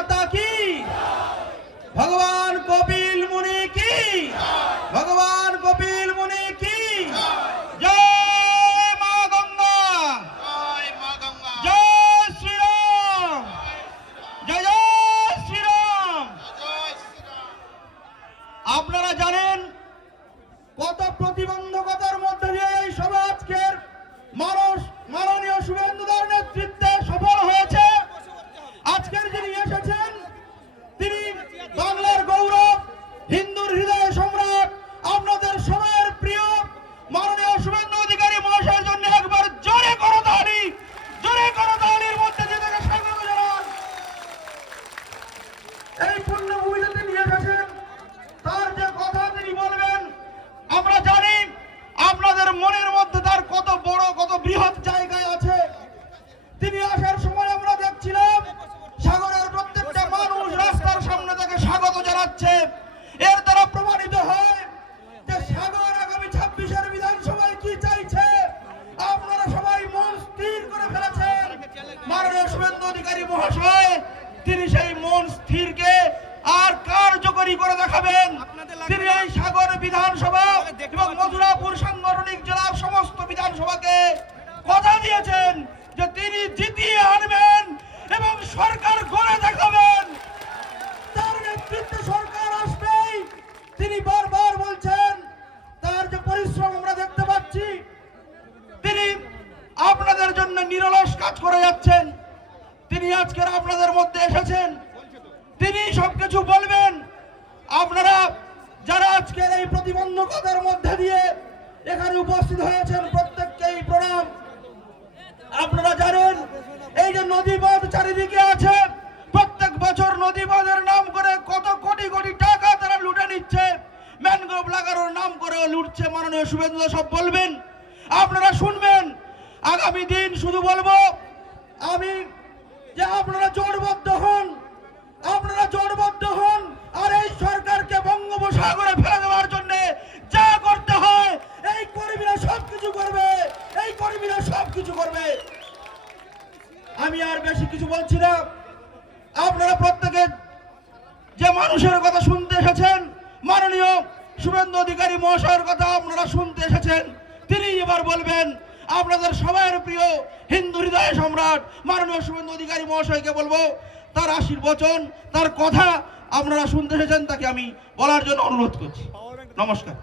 माता की, भगवान कपिल मुनि की, भगवान कपिल मुनि की जय। मां गंगा, जय श्री राम, जय जय श्री राम। আপনারা জানেন কত প্রতিবন্ধকতার মধ্যে দিয়ে এই সভা আজকের মাননীয় শুভেন্দুদার নেতৃত্বে সফল হয়েছে। আজকের যিনি এসেছেন তিনি বাংলার গৌরব, হিন্দুর হৃদয় সম্রাট, আপনাদের সবার প্রিয় মাননীয় শুভেন্দু অধিকারী মহাশয়ের জন্য একবার জোরে করতালি, জোরে করতালির মধ্যে দিয়ে তাকে স্বাগত জানান। এই পুণ্যভূমিতে তিনি এসেছেন, তার যে কথা তিনি বলবেন আমরা জানি আপনাদের মনের মধ্যে তার কত বড় কত বৃহৎ জায়গায় আছে। তিনি আসার সময় আমরা দেখছিলাম সাগরের প্রত্যেকটা মানুষ রাস্তার সামনে তাকে স্বাগত জানাচ্ছে। এর দ্বারা প্রমাণিত হয় যে সাগর আগামী 26-এর বিধানসভায় কি চাইছে। আপনারা সবাই মন স্থির করে ফেলেছেন। মাননীয় শুভেন্দু অধিকারী মহাশয় তিনি সেই মন স্থিরকে আর কার্যকরী করে দেখাবেন। তিনি এই সাগর বিধানসভা এবং মথুরাপুর সাংগঠনিক জেলার সমস্ত বিধানসভাকে কথা দিয়েছেন যে তিনি জিতিয়ে আনবেন এবং সরকার গড়ে দেখাবেন। তার নেতৃত্বে সরকার আসবেই তিনি বারবার বলছেন। তার যে পরিশ্রম আমরা দেখতে পাচ্ছি, তিনি আপনাদের জন্য নিরলস কাজ করে যাচ্ছেন। তিনি আজকের আপনাদের মধ্যে এসেছেন, তিনি সবকিছু বলবেন। আপনারা যারা আজকের এই প্রতিবন্ধকতার মধ্যে দিয়ে এখানে উপস্থিত হয়েছেন প্রত্যেককেই প্রণাম। আপনারা জানেন এই যে নদীপথ চারিদিকে আছে, প্রত্যেক বছর নদীপথের নাম করে কত কোটি কোটি টাকা তারা লুটে নিচ্ছে, ম্যানগ্রোভ লাগানোর নাম করে লুটছে। মাননীয় শুভেন্দু সব বলবেন, আপনারা শুনবেন। আগামী দিন শুধু বলবো আমি যে আপনারা জোটবদ্ধ হন, আপনারা জোটবদ্ধ হন আর এই সরকারকে বঙ্গোপসাগরে ফেলে দেওয়ার জন্য যা করতে হয় এই কর্মীরা সবকিছু করবে, এই কর্মীরা সবকিছু করবে। আমি আর বেশি কিছু বলছি না। আপনারা প্রত্যেকে যে মানুষের কথা শুনতে এসেছেন, মাননীয় শুভেন্দু অধিকারী মহাশয়ের কথা আপনারা শুনতে এসেছেন, তিনি এবার বলবেন। আপনাদের সবার প্রিয় হিন্দু হৃদয় সম্রাট মাননীয় শুভেন্দু অধিকারী মহাশয়কে বলবো তার আশীর্বচন, তার কথা আপনারা শুনতে এসেছেন, তাকে আমি বলার জন্য অনুরোধ করছি। নমস্কার।